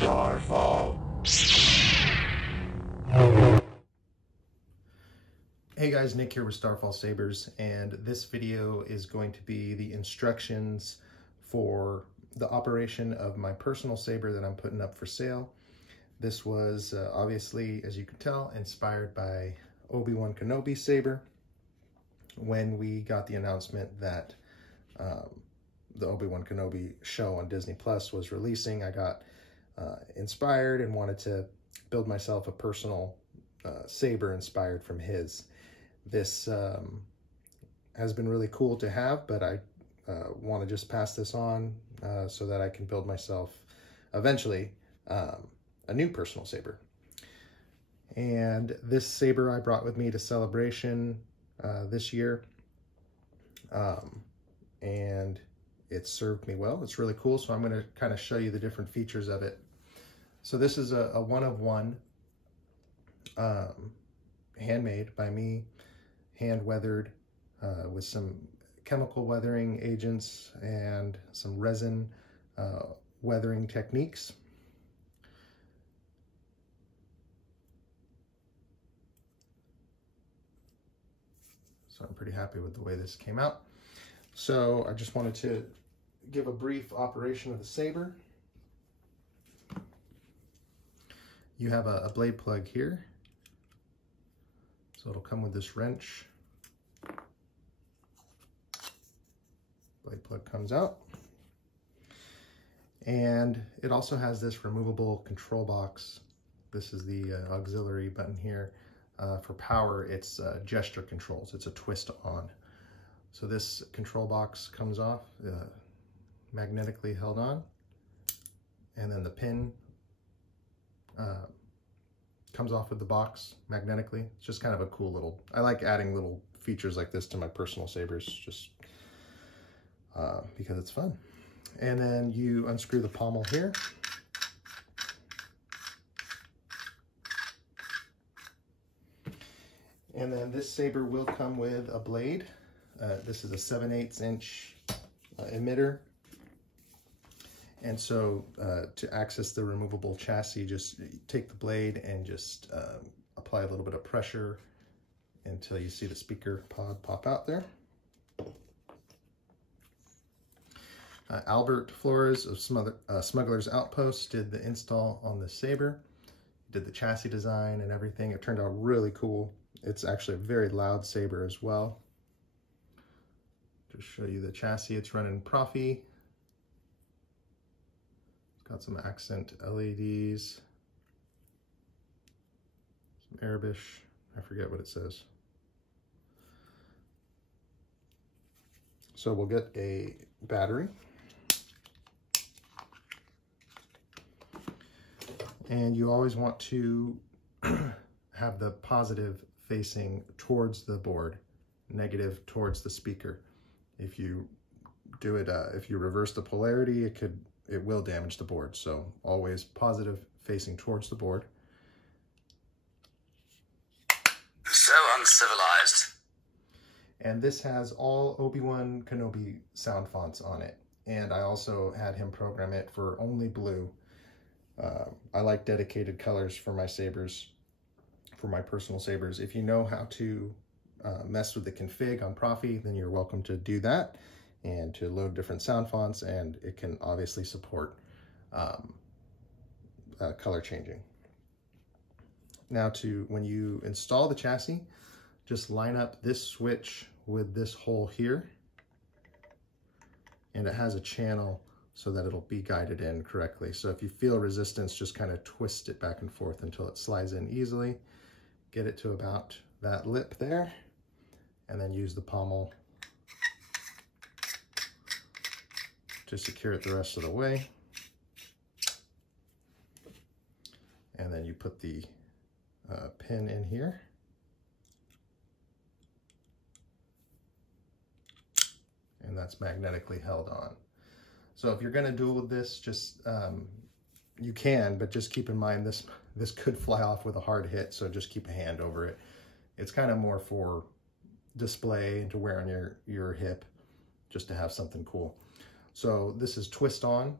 Starfall. Hey guys, Nick here with Starfall Sabers, and this video is going to be the instructions for the operation of my personal saber that I'm putting up for sale. This was obviously, as you can tell, inspired by Obi-Wan Kenobi's saber. When we got the announcement that the Obi-Wan Kenobi show on Disney Plus was releasing, I got inspired and wanted to build myself a personal saber inspired from his. This has been really cool to have, but I want to just pass this on so that I can build myself eventually a new personal saber. And this saber I brought with me to Celebration this year, and it served me well. It's really cool, so I'm going to kind of show you the different features of it. So this is a one-of-one, handmade by me, hand weathered with some chemical weathering agents and some resin weathering techniques. So I'm pretty happy with the way this came out. So I just wanted to give a brief operation of the saber. You have a blade plug here. So it'll come with this wrench. Blade plug comes out. And it also has this removable control box. This is the auxiliary button here. For power, it's gesture controls. It's a twist on. So this control box comes off, magnetically held on. And then the pin comes off with the box magnetically. It's just kind of a cool little, I like adding little features like this to my personal sabers just because it's fun. And then you unscrew the pommel here. And then this saber will come with a blade. This is a 7/8 inch emitter. And so to access the removable chassis, just take the blade and just apply a little bit of pressure until you see the speaker pod pop out there. Albert Flores of Smuggler's Outpost did the install on the saber, did the chassis design and everything. It turned out really cool. It's actually a very loud saber as well. Just show you the chassis. It's running Profi. It's got some accent LEDs, some Arabish, I forget what it says. So we'll get a battery. And you always want to have the positive facing towards the board, negative towards the speaker. If you do it, if you reverse the polarity, it will damage the board. So always positive facing towards the board. So uncivilized. And this has all Obi-Wan Kenobi sound fonts on it. And I also had him program it for only blue. I like dedicated colors for my sabers, for my personal sabers. If you know how to mess with the config on Profi, then you're welcome to do that and to load different sound fonts, and it can obviously support color changing. Now when you install the chassis, just line up this switch with this hole here, and it has a channel so that it'll be guided in correctly. So if you feel resistance, just kind of twist it back and forth until it slides in easily. Get it to about that lip there, and then use the pommel to secure it the rest of the way. And then you put the pin in here. And that's magnetically held on. So if you're gonna duel with this, just, you can, but just keep in mind this could fly off with a hard hit, so just keep a hand over it. It's kind of more for display and to wear on your hip, just to have something cool. So this is twist on.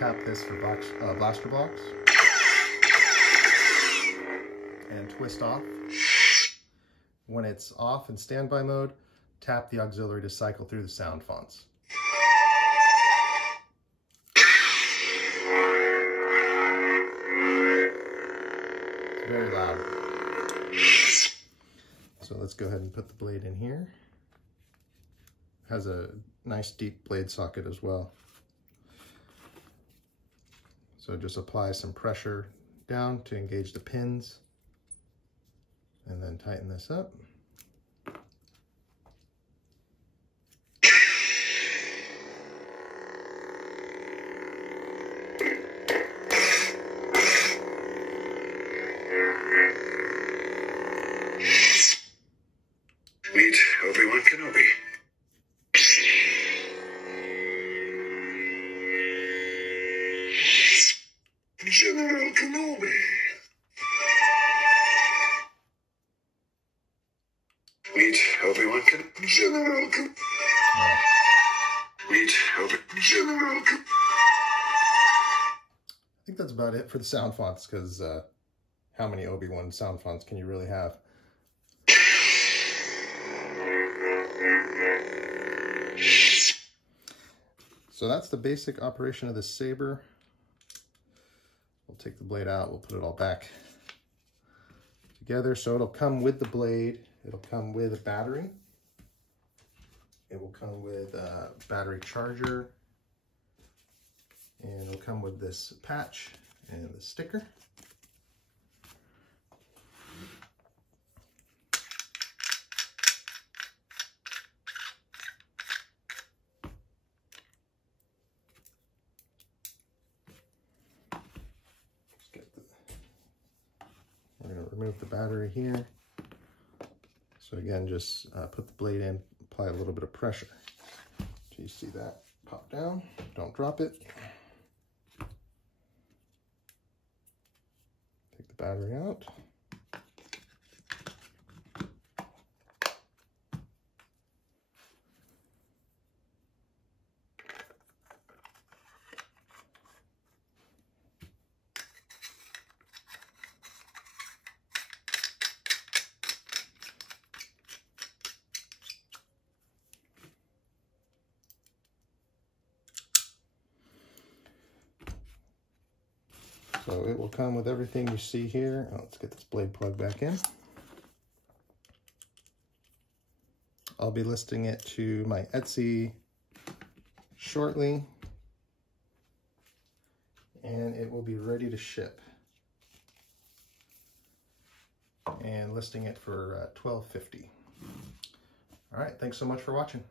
tap this for blaster blocks. And twist off. When it's off in standby mode, tap the auxiliary to cycle through the sound fonts. It's very loud. So let's go ahead and put the blade in here. It has a nice deep blade socket as well. So just apply some pressure down to engage the pins. And then tighten this up. Meet Obi-Wan Kenobi. General Kenobi. Meet Obi-Wan Kenobi. General Kenobi. Meet Obi-Wan General Kenobi. I think that's about it for the sound fonts, because how many Obi-Wan sound fonts can you really have? So that's the basic operation of the saber. We'll take the blade out, we'll put it all back together. So it'll come with the blade, it'll come with a battery, it will come with a battery charger, and it'll come with this patch and the sticker. We're going to remove the battery here. So again, just put the blade in, apply a little bit of pressure. So you see that pop down, don't drop it. Take the battery out. So it will come with everything you see here. Let's get this blade plug back in. I'll be listing it to my Etsy shortly, and it will be ready to ship. And listing it for $12.50. All right, thanks so much for watching.